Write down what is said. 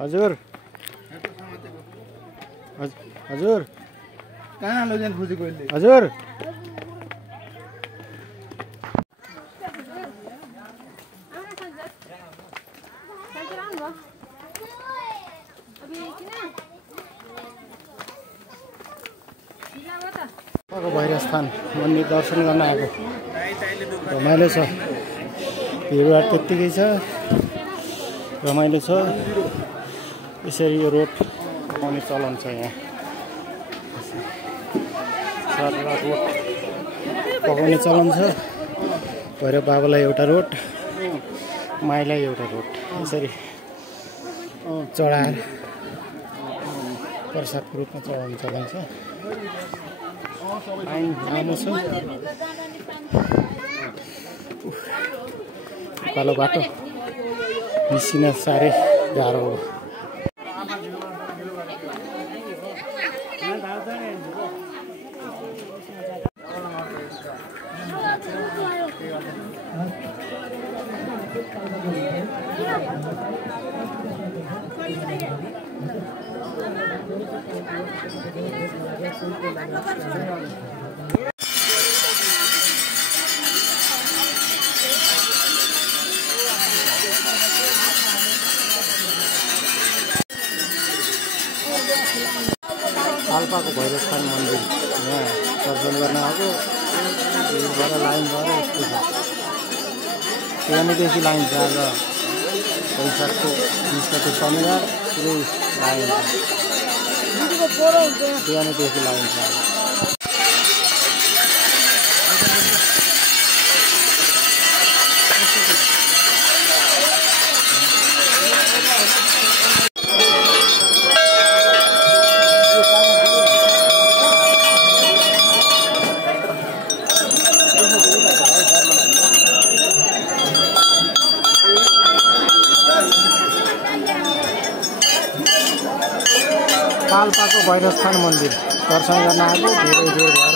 हजुर हजुर कहाँ लैजान खोजेको अहिले हजुर भैरवस्थान मन्दिर दर्शन गर्न आएको रमाइलो छ भिडभाड त्यत्तिकै छ रमाइलो छ यसरी यो रोड पकाउने चलन छ यहाँ रोड पकाउने चलन छ भैरव बाबालाई एउटा रोड माइलाई एउटा रोड यसरी चढाएर प्रसादको रूपमा चढाउने चलन छ लाइन लामो छ उकालो बाटो निस्किन साह्रै गाह्रो हो पाल्पाको भैरवस्थान मन्दिर यहाँ दर्शन गर्न आएको लाइन भएर यस्तो छ त्यहाँदेखि लाइन छ आज वैशाखको 20 गते शनिबार पुरै लाइन छ त्यहाँदेखि लाइन छ पाल्पाको भैरवस्थान मन्दिर दर्शन गर्न आएको धेरै